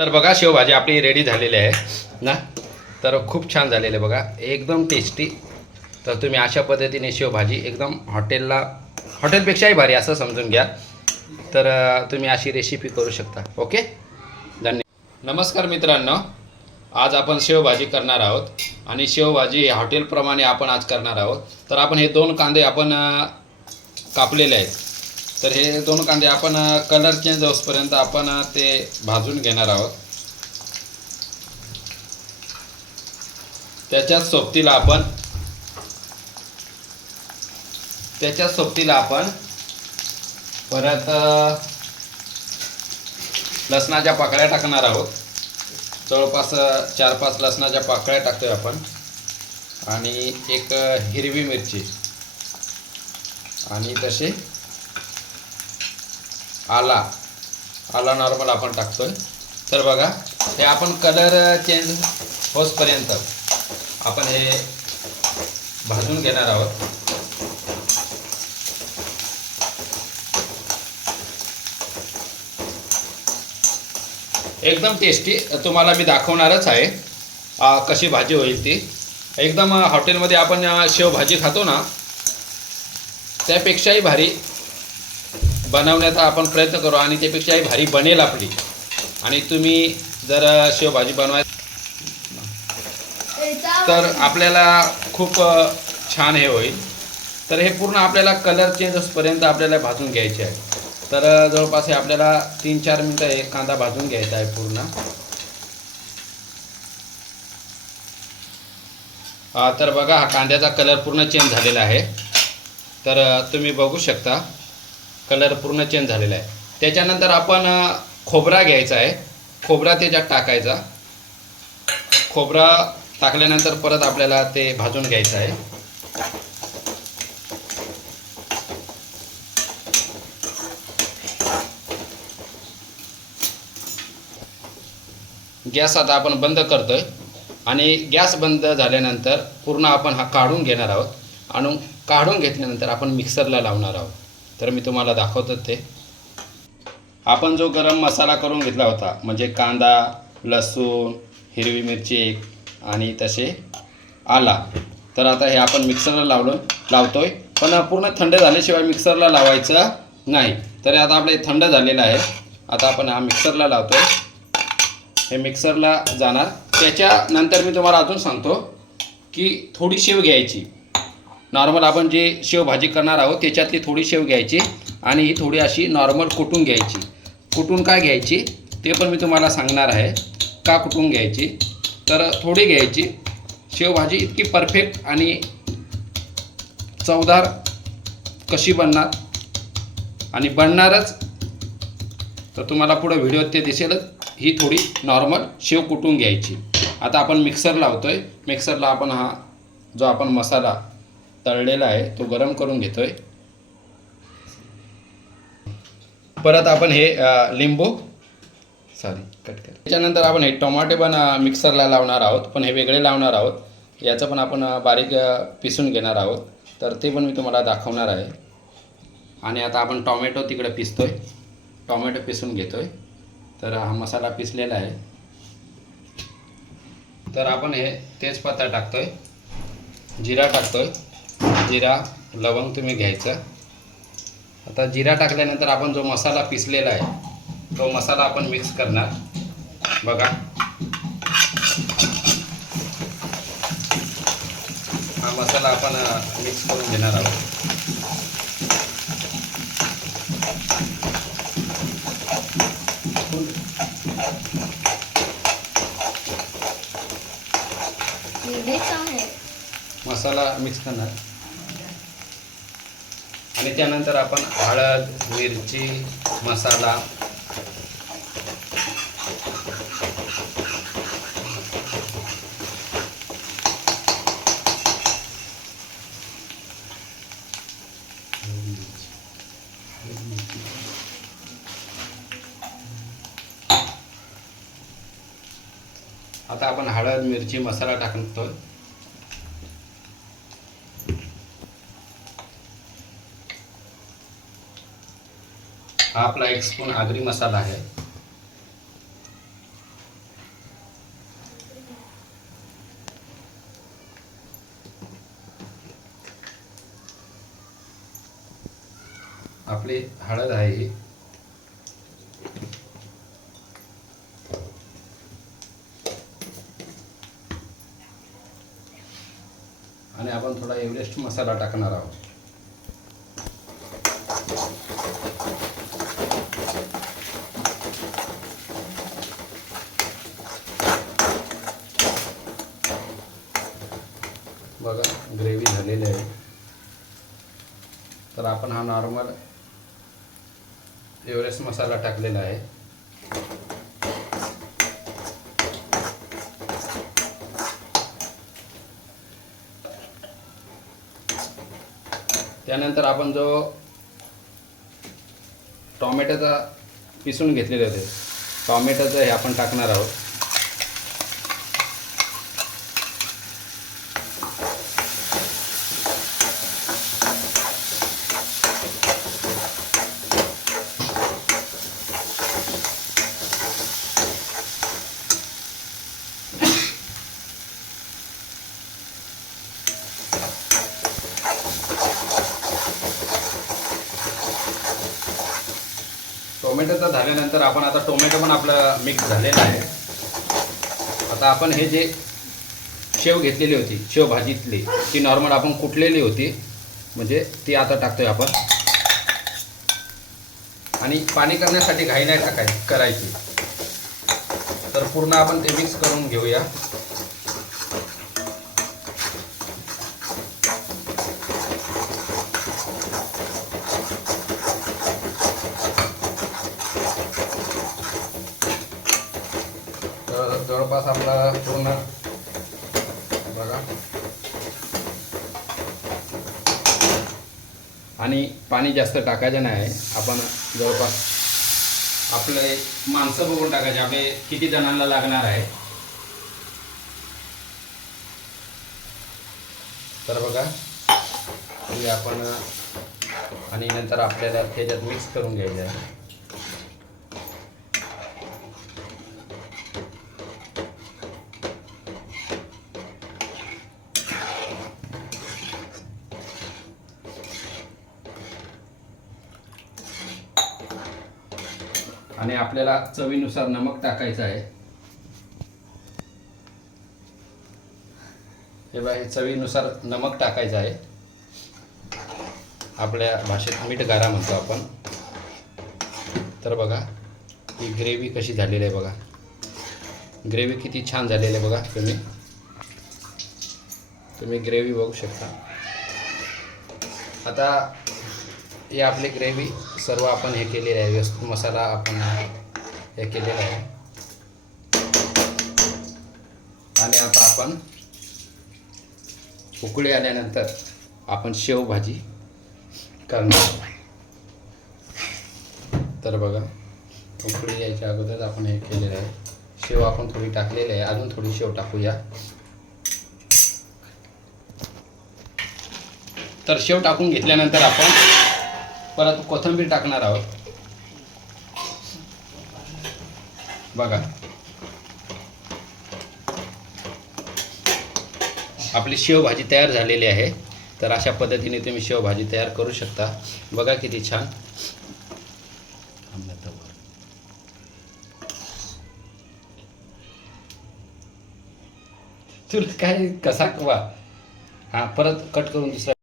तर बघा शेवभाजी आपली रेडी झालेली आहे ना? तर खूप छान झालेली आहे बघा. एकदम टेस्टी तर तुम्ही अशा पद्धतीने शेवभाजी एकदम हॉटेलला हॉटेलपेक्षाही भारी असं समजून घ्या. तर तुम्ही अशी रेसिपी करू शकता. ओके? धन्यवाद नमस्कार मित्रांनो. आज आपण शेवभाजी करणार आहोत. आणि शेवभाजी हॉटेलप्रमाणे आपण आज करणार आहोत. तर आपण हे दोन कांदे आपण कापलेले आहेत. तर हे दोन कांदे आपण कलर चेंज होसपर्यंत आपण ते भाजून घेणार आहोत. त्याच्याच सोबतीला आपण त्याच्याच सोबतीला आपण परत लसणाच्या पाकळ्या टाकणार आहोत. जवळपास चार पाच लसणाच्या पाकळ्या टाकतोय आपण. आणि एक हिरवी मिरची. आणि तसे आला. आला नॉर्मल आपण टाकतोय. तर बघा हे आपण कलर चेंज होसपर्यंत आपण हे भाजून घेणार आहोत. एकदम टेस्टी तुम्हाला मी दाखवणारच आहे कशी भाजी होईल ती. एकदम हॉटेलमध्ये आपण शेवभाजी खातो ना त्यापेक्षाही भारी बनवण्याचा आपण प्रयत्न करू आणि त्यापेक्षाही भारी बनेल आपली. आणि तुम्ही जर शेवभाजी बनवाय तर आपल्याला खूप छान हे होईल. तर हे पूर्ण आपल्याला कलर चेंज आपल्याला भाजून घ्यायचे आहे. तर जवळपास हे आपल्याला तीन चार मिनटं हे कांदा भाजून घ्यायचा आहे पूर्ण. तर बघा हा कांद्याचा कलर पूर्ण चेंज झालेला आहे. तर तुम्ही बघू शकता. कलर पूर्ण चेंज झालेला आहे. त्याच्यानंतर आपण खोबरा घ्यायचा आहे. खोबरा त्याच्यात टाकायचा. खोबरा टाकल्यानंतर परत आपल्याला ते भाजून घ्यायचं आहे. गॅस आता आपण बंद करतोय. आणि गॅस बंद झाल्यानंतर पूर्ण आपण हा काढून घेणार आहोत. आणि काढून घेतल्यानंतर आपण मिक्सरला लावणार आहोत. तर मी तुम्हाला दाखवतो ते. आपण जो गरम मसाला करून घेतला होता म्हणजे कांदा लसूण हिरवी मिरची आणि तसे आला. तर आता हे आपण मिक्सरला लावलं लावतोय. पण पूर्ण थंड झाल्याशिवाय मिक्सरला लावायचं नाही. तर आता आपलं थंड झालेलं आहे. आता आपण हा मिक्सरला लावतोय. हे मिक्सरला जाणार. त्याच्यानंतर मी तुम्हाला अजून सांगतो की थोडी शेव घ्यायची. नॉर्मल आपण जे शेव भाजी करणार आहोत त्याच्यातली थोडी शेव घ्यायची आणि ही थोडी अशी नॉर्मल कुटून घ्यायची. कुटून काय घ्यायची? ते पण मी तुम्हाला सांगणार आहे. का कुटून घ्यायची? तर थोडी घ्यायची. शेवभाजी इतकी परफेक्ट आणि चवदार कशी बनणार? आणि बनणारच. तर तुम्हाला पुढं व्हिडिओत ते दिसेलच. ही थोडी नॉर्मल शेव कुटून घ्यायची. आता आपण मिक्सर लावतोय. मिक्सरला आपण हा जो आपण मसाला तळलेला आहे तो गरम करून घेतोय. परत आपण हे लिंबू सॉरी कट कर. त्याच्यानंतर आपण हे टोमॅटो पण मिक्सरला लावणार आहोत पण हे वेगळे लावणार आहोत. याचं पण आपण बारीक पिसून घेणार आहोत. तर ते पण मी तुम्हाला दाखवणार आहे. आणि आता आपण टॉमॅटो तिकडे पिसतोय. टॉमॅटो पिसून घेतोय. तर हा मसाला पिसलेला आहे. तर आपण हे तेजपत्ता टाकतोय. जिरा टाकतोय. जिरा लवंग तुम्ही घ्यायचं. आता जिरा टाकल्यानंतर आपण जो मसाला पिसलेला आहे तो मसाला आपण मिक्स करणार. बघा. हा मसाला आपण मिक्स करून घेणार आहोत. मसाला मिक्स करणार. आणि त्यानंतर आपण हळद मिरची मसाला. आता आपण हळद मिरची मसाला टाकतोय. हा आपला एक स्पून आगरी मसाला आहे. आपली हळद आहे आणि आपण थोडा एव्हरेस्ट मसाला टाकणार आहोत. बघा ग्रेव्ही झालेली आहे. तर आपण हा नॉर्मल एव्हरेस्ट मसाला टाकलेला आहे. त्यानंतर आपण जो टॉमॅटोचा पिसून घेतलेले होते टॉमॅटोचं हे आपण टाकणार आहोत. टोमॅटोचा झाल्यानंतर आपण आता टोमॅटो पण आपला मिक्स झालेला आहे. आता आपण हे जे शेव घेतलेली होती शेव भाजीतली ती नॉर्मल आपण कुटलेली होती. म्हणजे ती आता टाकतोय आपण. आणि पाणी करण्यासाठी घाई नाही टाकाय करायची. तर पूर्ण आपण ते मिक्स करून घेऊया तर जवळपास आपला पूर्ण बघा. आणि पाणी जास्त टाकायचं नाही. आपण जवळपास आपले माणसं बघून टाकायचे. आपले किती जणांना लागणार आहे. तर बघा हे आपण आणि नंतर आपल्याला त्याच्यात मिक्स करून घ्यायचं आहे. आणि आपल्याला चवीनुसार नमक टाकायचं आहे. हे बघा हे चवीनुसार नमक टाकायचं आहे. आपल्या भाषेत मीठ गारा म्हणतो आपण. तर बघा ही ग्रेव्ही कशी झालेली आहे बघा. ग्रेव्ही किती छान झालेली आहे बघा तुम्ही. तुम्ही ग्रेव्ही बघू शकता. आता ही आपली ग्रेव्ही सर्व आपण हे केलेले आहे. व्यवस्थित मसाला आपण हे केलेला आहे. आणि आता आपण उकळी आल्यानंतर आपण शेवभाजी करणार तर बघा उकळी यायच्या अगोदर आपण हे केलेलं आहे. शेव आपण थोडी टाकलेली आहे. अजून थोडी शेव टाकूया. तर शेव टाकून घेतल्यानंतर आपण परत कोथिंबीर टाकणार आहोत. बघा. आपली शेवभाजी तयार झालेली आहे. तर अशा पद्धतीने तुम्ही शेवभाजी तयार करू शकता. बघा किती छान. तुला काय कसा वा. हां परत कट करून दुसरा